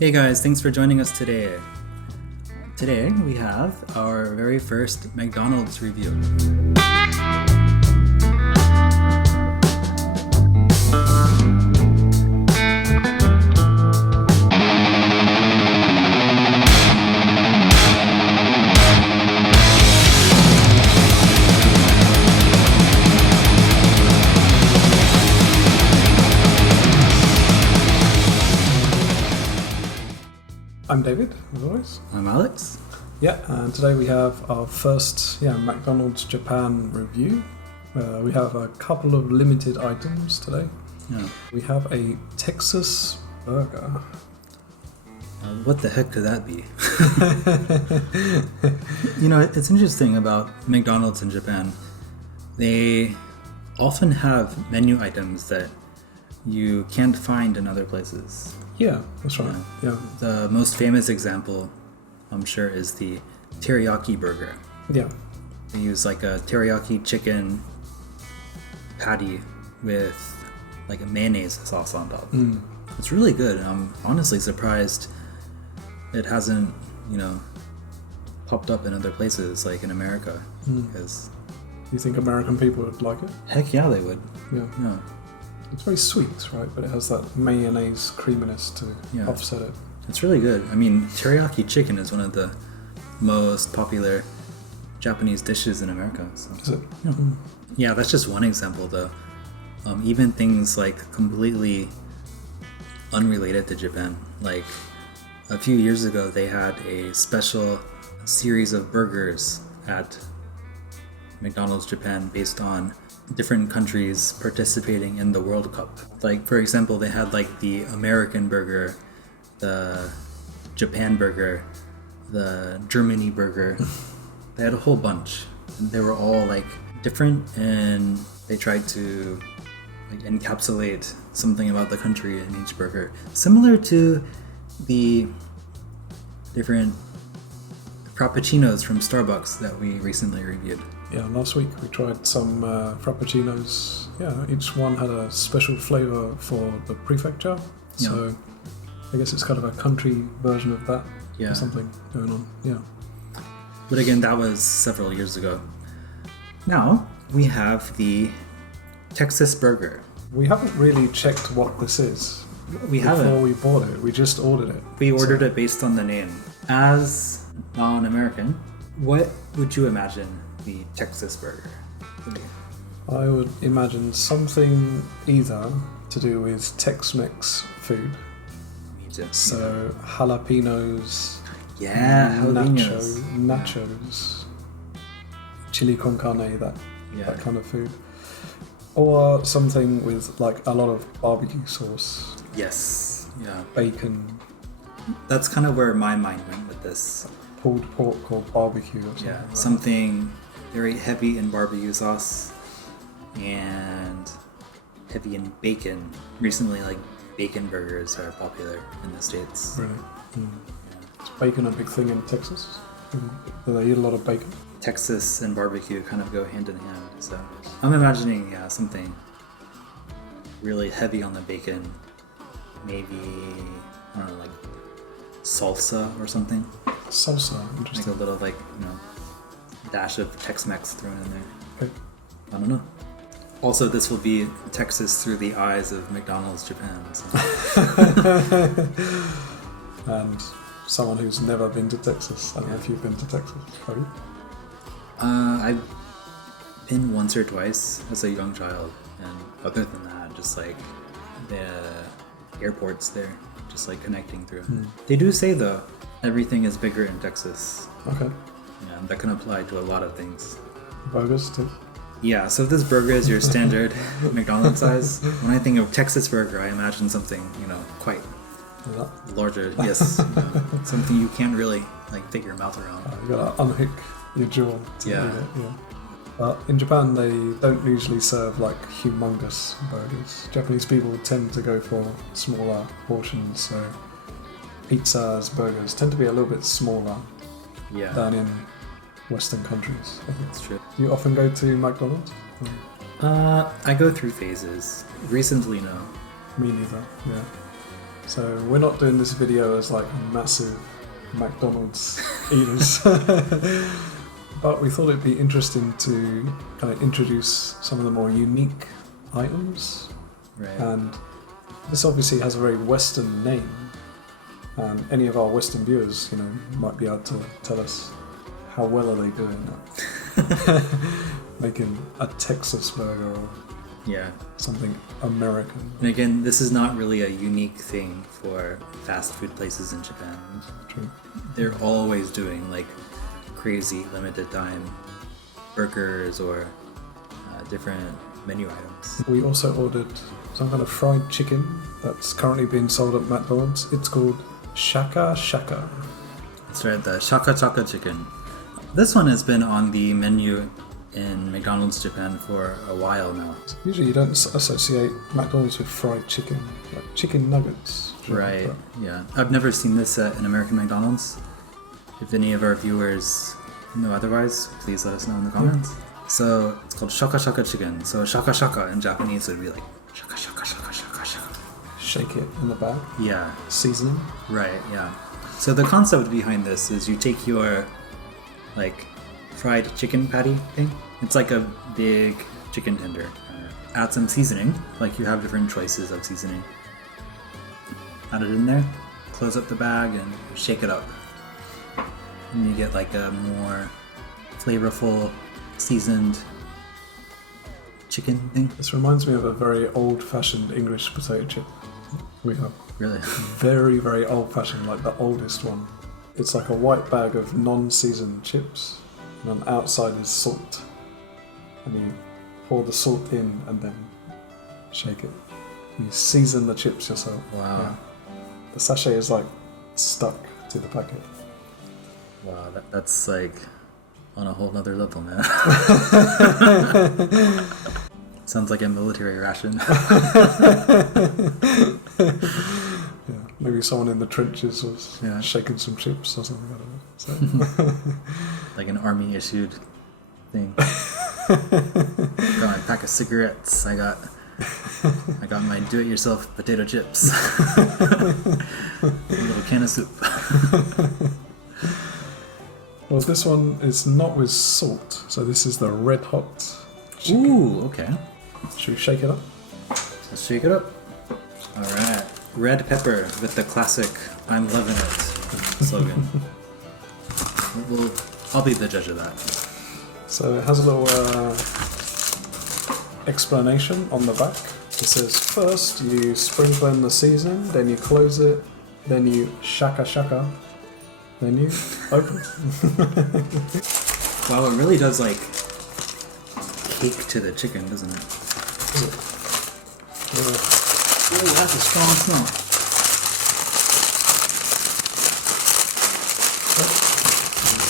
Hey guys, thanks for joining us today. Today we have our very first McDonald's review. I'm David, as always. I'm Alex. Yeah, and today we have our first McDonald's Japan review. We have a couple of limited items today. Yeah. We have a Texas burger. What the heck could that be? It's interesting about McDonald's in Japan. They often have menu items that you can't find in other places. Yeah, that's right. Yeah. The most famous example, I'm sure, is the teriyaki burger. Yeah. They use like a teriyaki chicken patty with like a mayonnaise sauce on top. It's really good. I'm honestly surprised it hasn't, popped up in other places like in America. Because You think American people would like it? heck yeah, they would. Yeah. Yeah. It's very sweet, right? But it has that mayonnaise creaminess to offset it. It's really good. I mean, teriyaki chicken is one of the most popular Japanese dishes in America. So. Is it? Yeah. Yeah, that's just one example though. Even things like completely unrelated to Japan. Like a few years ago, they had a special series of burgers at McDonald's Japan based on different countries participating in the World Cup. Like, for example, they had like the American burger, the Japan burger, the Germany burger. They had a whole bunch. And they were all like different, and they tried to like encapsulate something about the country in each burger. Similar to the different frappuccinos from Starbucks that we recently reviewed. Yeah, last week we tried some frappuccinos. Yeah, each one had a special flavour for the prefecture. So I guess it's kind of a country version of that. Yeah. Or something going on. Yeah. But again, that was several years ago. Now we have the Texas burger. We haven't really checked what this is. We before haven't. we bought it. We just ordered it. We ordered it based on the name. As non-American, what would you imagine the Texas burger would be? I would imagine something either to do with Tex-Mex food. Me too. So jalapeños, jalapeños. nachos, chili con carne, that kind of food. Or something with like a lot of barbecue sauce. Yes. Yeah. Bacon. That's kind of where my mind went with this. Pulled pork or barbecue or something. Yeah, like that. something very heavy in barbecue sauce and heavy in bacon. Recently, like bacon burgers are popular in the States. Really? Is bacon a big thing in Texas? Do they eat a lot of bacon? Texas and barbecue kind of go hand in hand. So I'm imagining something really heavy on the bacon. Maybe, I don't know, like salsa or something. Salsa, Like interesting. a little dash of Tex-Mex thrown in there. Okay. I don't know. Also, this will be Texas through the eyes of McDonald's Japan. So. And someone who's never been to Texas. I don't know if you've been to Texas. Have you? I've been once or twice as a young child, and other than that, just like the airports there, just like connecting through. They do say though, everything is bigger in Texas. Okay. Yeah, that can apply to a lot of things. Burgers too. Yeah, so if this burger is your standard McDonald's size, when I think of Texas burger, I imagine something, quite Is that? larger. Yes, something you can't really fit your mouth around. You gotta unhook your jaw. To Yeah. eat it, yeah. But in Japan, they don't usually serve like humongous burgers. Japanese people tend to go for smaller portions, so pizzas, burgers tend to be a little bit smaller Yeah, than in Western countries. I think. that's true. Do you often go to McDonald's? I go through phases. Recently, no. Me neither. Yeah. So we're not doing this video as like massive McDonald's eaters, but we thought it'd be interesting to kind of introduce some of the more unique items. Right. And this obviously has a very Western name, and any of our Western viewers, you know, might be able to tell us how well are they doing at making a Texas burger or Yeah. something American. And again, this is not really a unique thing for fast food places in Japan. True. They're always doing like crazy limited time burgers or different menu items. We also ordered some kind of fried chicken that's currently being sold at McDonald's. It's called Shaka Shaka. That's right, the Shaka Shaka chicken. This one has been on the menu in McDonald's Japan for a while now. Usually you don't associate McDonald's with fried chicken, like chicken nuggets. Right, But yeah. I've never seen this at an American McDonald's. If any of our viewers know otherwise, please let us know in the comments. So it's called Shaka Shaka chicken. So Shaka Shaka in Japanese would be like Shaka Shaka Shaka Shaka Shaka. shake it in the bag. Yeah, Seasoning. right, yeah. So the concept behind this is you take your like fried chicken patty thing. It's like a big chicken tender. Add some seasoning, like you have different choices of seasoning. Add it in there, close up the bag, and shake it up. And you get like a more flavorful, seasoned chicken thing. This reminds me of a very old-fashioned English potato chip we have. Really? Very, very old-fashioned, like the oldest one. It's like a white bag of non-seasoned chips, and on the outside is salt. And you pour the salt in and then shake it. You season the chips yourself. Wow. Yeah. The sachet is like stuck to the packet. Wow, that's like on a whole nother level, man. Sounds like a military ration. Yeah, maybe someone in the trenches was Yeah. shaking some chips or something. I don't know. So. Like an army issued thing. Got my pack of cigarettes. I got my do-it-yourself potato chips. A little can of soup. Well, this one is not with salt, so this is the red hot chicken. Ooh, okay. Should we shake it up? Let's shake it up. All right. Red pepper with the classic "I'm loving it" slogan. I'll be the judge of that. So it has a little explanation on the back. It says, first you sprinkle in the seasoning, then you close it, then you shaka shaka, then you open. Wow, it really does like cake to the chicken, doesn't it? Oh, that's a strong smell.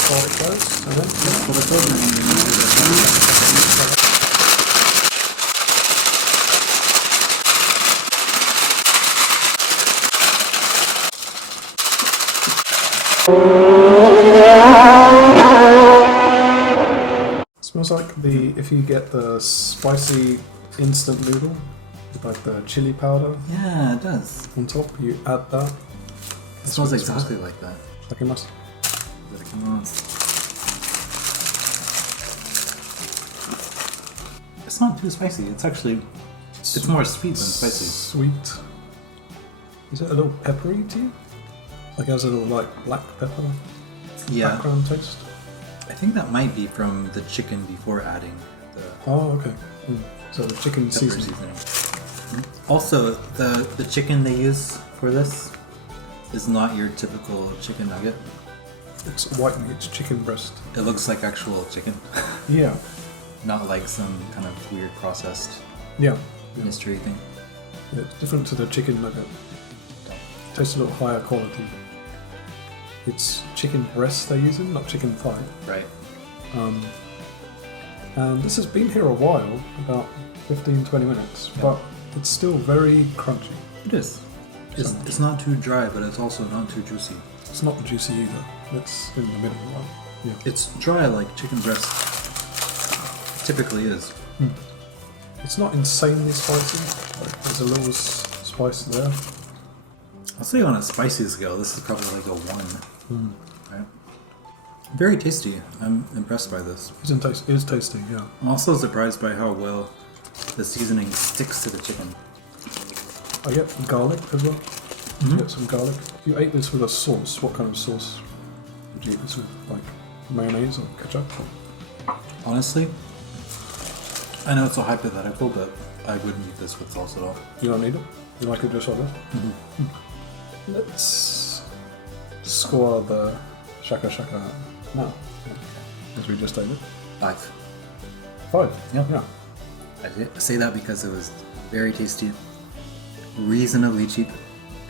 Fold it close, and then Hold it close. smells like if you get the spicy instant noodle, with like the chili powder Yeah, it does. on top, you add that. It smells exactly like that. Like it must. It's not too spicy. It's actually it's more sweet than spicy. Sweet. Is it a little peppery to you? Like it has a little like black pepper Yeah, background taste? I think that might be from the chicken before adding the Oh, okay. So the chicken pepper seasoning. Also, the chicken they use for this is not your typical chicken nugget. It's white meat, it's chicken breast. It looks like actual chicken, Yeah. not like some kind of weird processed Yeah. mystery thing. Yeah, it's different to the chicken nugget. Tastes a little higher quality. It's chicken breast they're using, not chicken thigh. Right. And this has been here a while, about 15-20 minutes, Yeah. but it's still very crunchy. It is. It's not too dry, but it's also not too juicy. It's not juicy either. It's in the middle, right? Yeah. It's dry like chicken breast typically is. It's not insanely spicy. Like, there's a little spice there. I'll say on a spicy scale, this is probably like a 1. Right? Very tasty. I'm impressed by this. It is tasty, yeah. I'm also surprised by how well the seasoning sticks to the chicken. I get garlic as well. Get some garlic. If you ate this with a sauce, what kind of sauce would you eat this with? Like mayonnaise or ketchup? Honestly, I know it's a hypothetical, but I wouldn't eat this with sauce at all. You don't need it? You like it just like this? Let's score the Shaka Shaka now, as we just ate it. 5. 5? Yeah. I say that because it was very tasty, reasonably cheap,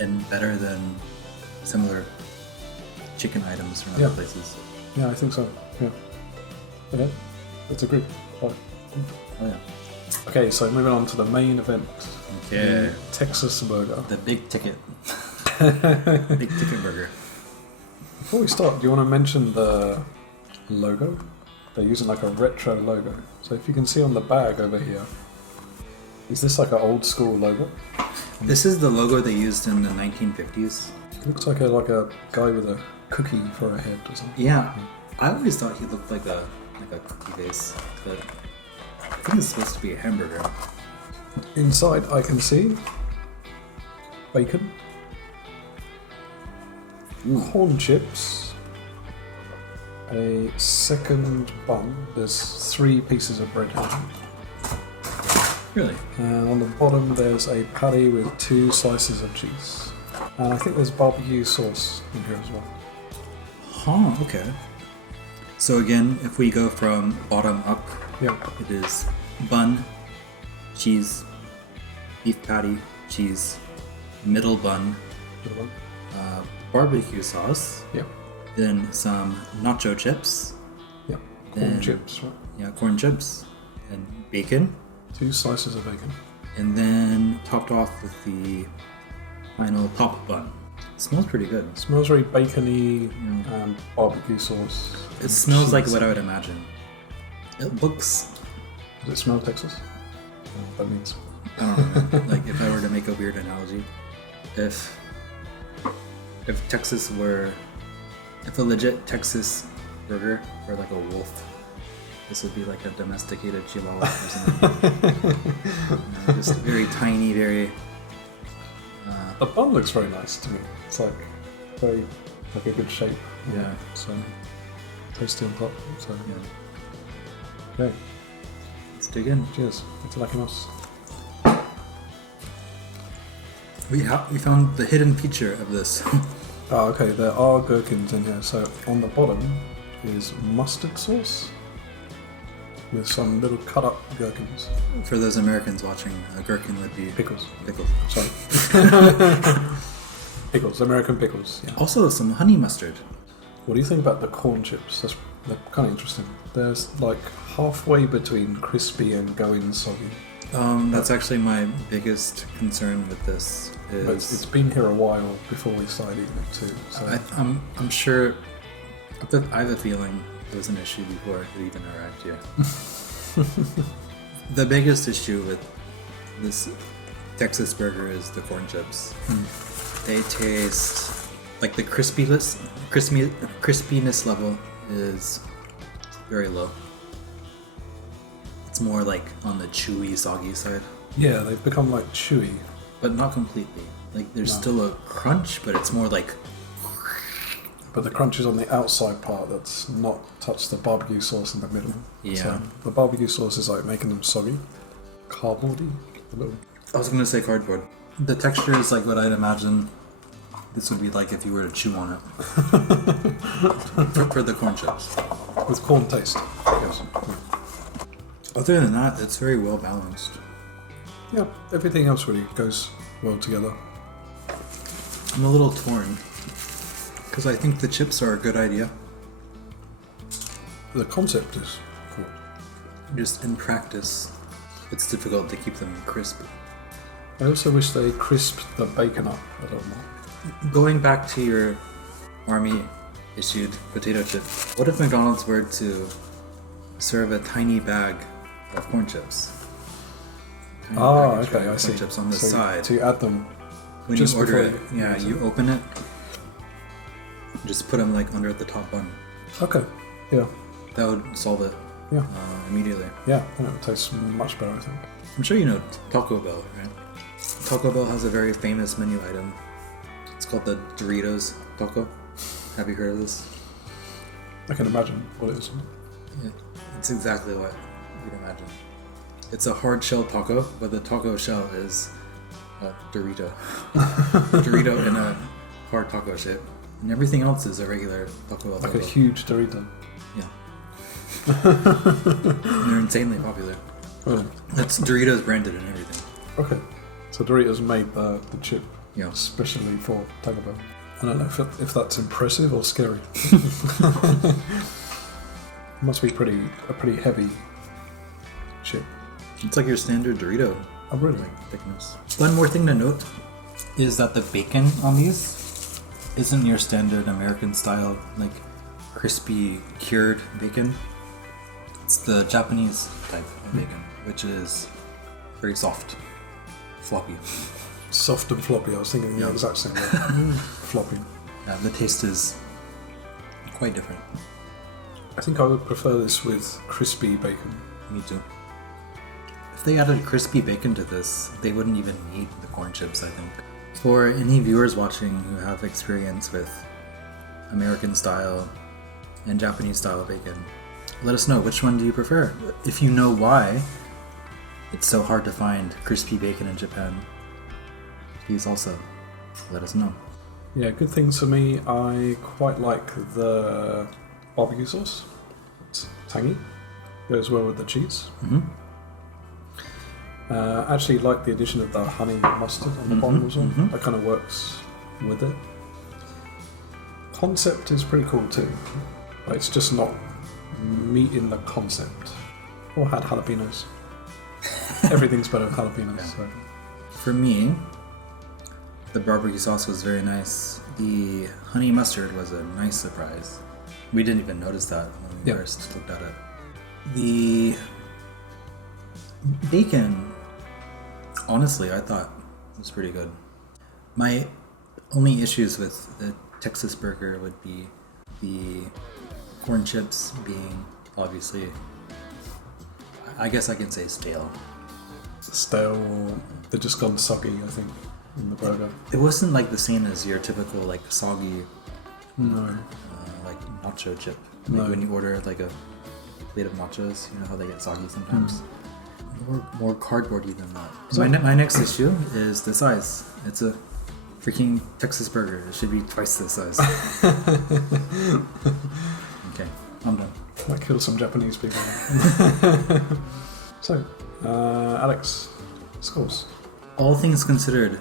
and better than similar chicken items from other places. Yeah, I think so. Yeah, it's a great 5. Oh yeah. Okay, so moving on to the main event. Okay. The Texas burger. The big ticket. Big ticket burger. Before we start, do you want to mention the logo? They're using like a retro logo. So if you can see on the bag over here, is this like an old school logo? This is the logo they used in the 1950s. It looks like a guy with a cookie for a head or something. Yeah, I always thought he looked like a cookie base, but I think it's supposed to be a hamburger. Inside, I can see bacon, corn chips, a second bun. There's 3 pieces of bread here. Really? And on the bottom, there's a patty with 2 slices of cheese. And I think there's barbecue sauce in here as well. Huh, okay. So again, if we go from bottom up, Yeah. it is bun, cheese, beef patty, cheese, middle bun, Good one. barbecue sauce, Yeah. then some nacho chips, Yeah. Corn Then- chips, right? yeah, corn chips, and bacon, 2 slices of bacon. and then topped off with the final top bun. It smells pretty good. Smells very bacony and barbecue sauce. It and smells like cheese. what I would imagine. It looks, Does it smell Texas? That means. I don't know, like if I were to make a weird analogy, if Texas were, if a legit Texas burger were like a wolf, this would be like a domesticated chihuahua or something. Just very tiny, very. The bun looks very nice to me. It's like very like a good shape. Yeah. So tasty on top. So Yeah. okay. Let's dig in. Cheers. Itadakimasu. We found the hidden feature of this. Oh, okay. There are gherkins in here. So on the bottom is mustard sauce with some little cut up gherkins. For those Americans watching, a gherkin would be Pickles. pickles. Sorry. Pickles. American pickles. Yeah. Also, some honey mustard. What do you think about the corn chips? They're kind of interesting. There's like halfway between crispy and going soggy. That's actually my biggest concern with this. But it's been here a while before we started eating it too. So I'm sure. I have a feeling it was an issue before it even arrived here. The biggest issue with this Texas burger is the corn chips. They taste like the crispiness level is very low. It's more like on the chewy, soggy side, yeah, they've become like chewy. but not completely. Like there's No. still a crunch, but it's more like But the crunch is on the outside part that's not touched the barbecue sauce in the middle. Yeah. So the barbecue sauce is like making them soggy. Cardboardy. A little. I was gonna say cardboard. The texture is like what I'd imagine this would be like if you were to chew on it. for the corn chips. With corn taste. Yes. Other than that, it's very well balanced. Yeah, everything else really goes well together. I'm a little torn because I think the chips are a good idea. The concept is cool. Just in practice, it's difficult to keep them crisp. I also wish they crisped the bacon up a little more. Going back to your army issued potato chip, what if McDonald's were to serve a tiny bag of corn chips? Tiny bag of Okay, I see. corn chips on the So side. to add them When Just you order before it, yeah, you open it. Just put them like under the top bun. Okay. Yeah. That would solve it. Yeah. Immediately. Yeah. And it tastes much better, I think. I'm sure you know Taco Bell, right? Taco Bell has a very famous menu item. It's called the Doritos Taco. Have you heard of this? I can imagine what it is. Yeah, it's exactly what you'd imagine. It's a hard shell taco, but the taco shell is a Dorito. Dorito in a hard taco shape. And everything else is a regular Taco Bell Like taco. a huge Dorito. Yeah. They're insanely popular. Oh. That's Doritos branded and everything. Okay. So Doritos made the chip Yeah. especially for Taco Bell. I don't know if that's impressive or scary. Must be a pretty heavy chip. It's like your standard Dorito Oh, really? thickness. One more thing to note is that the bacon on these isn't your standard American style, like crispy cured bacon. It's the Japanese type of bacon, which is very soft, floppy. Soft and floppy. I was thinking the Yeah. exact same word. Floppy. Yeah, the taste is quite different. I think I would prefer this with crispy bacon. Me too. If they added crispy bacon to this, they wouldn't even need the corn chips, I think. For any viewers watching who have experience with American style and Japanese style bacon, let us know, which one do you prefer? If you know why it's so hard to find crispy bacon in Japan, please also let us know. Yeah, good things for me. I quite like the barbecue sauce. It's tangy. Goes well with the cheese. Mm-hmm. Actually like the addition of the honey mustard on the bottom as well. mhm. That kind of works with it. Concept is pretty cool too. But it's just not meat in the concept. Or had jalapenos. Everything's better with jalapenos. Yeah. So. For me, the barbecue sauce was very nice. The honey mustard was a nice surprise. We didn't even notice that when we Yeah. first looked at it. The bacon, honestly, I thought was pretty good. My only issues with the Texas burger would be the corn chips being obviously, I guess I can say stale. Stale, or they're just gone soggy, I think, in the burger. It wasn't like the same as your typical like soggy No. like nacho chip. Like No. when you order like a plate of nachos, you know how they get soggy sometimes. More cardboardy than that. So- My next issue is the size. It's a freaking Texas burger. It should be twice this size. Okay, I'm done. That kills some Japanese people. So, Alex, scores. All things considered,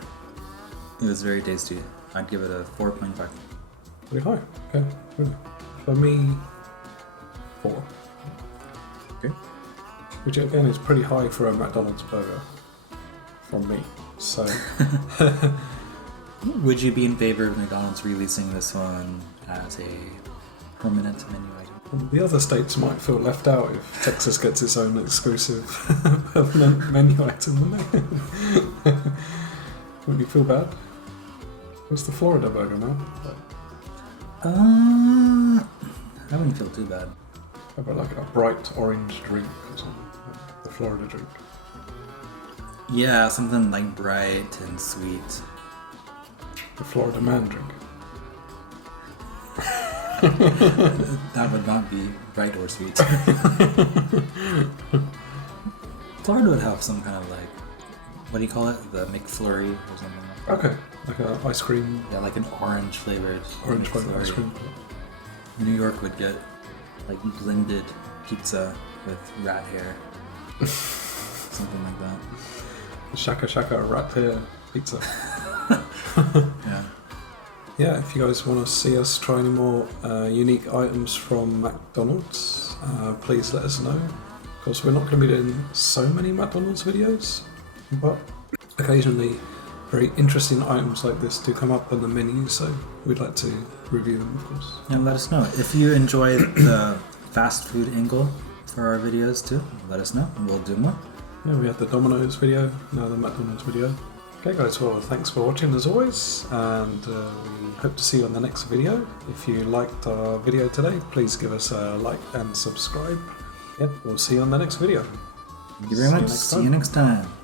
it was very tasty. I'd give it a 4.5. Pretty high. Okay, really. For me, 4. Okay. Which again is pretty high for a McDonald's burger. From me. So, Would you be in favor of McDonald's releasing this one as a permanent menu item? the other states might feel left out if Texas gets its own exclusive permanent menu item, wouldn't they? Wouldn't you feel bad? What's the Florida burger, man? I wouldn't feel too bad. How about like a bright orange drink or something? Like the Florida drink. Yeah, something like bright and sweet. The Florida man drink. That would not be bright or sweet. Florida would have some kind of like, what do you call it? The McFlurry or something like that. Okay, like an ice cream, Yeah, like an orange flavored flavored ice McFlurry. cream. New York would get like blended pizza with rat hair. Something like that. Shaka Shaka rat hair pizza. Yeah. Yeah, if you guys want to see us try any more unique items from McDonald's, please let us know. Of course, we're not going to be doing so many McDonald's videos, but occasionally very interesting items like this do come up on the menu, so we'd like to review them, of course. And let us know. If you enjoy the fast food angle for our videos too, let us know and we'll do more. Yeah, we had the Domino's video, now the McDonald's video. Okay guys, well thanks for watching as always, and we hope to see you on the next video. If you liked our video today, please give us a like and subscribe. Yep, we'll see you on the next video. Thank you very much. See you next time.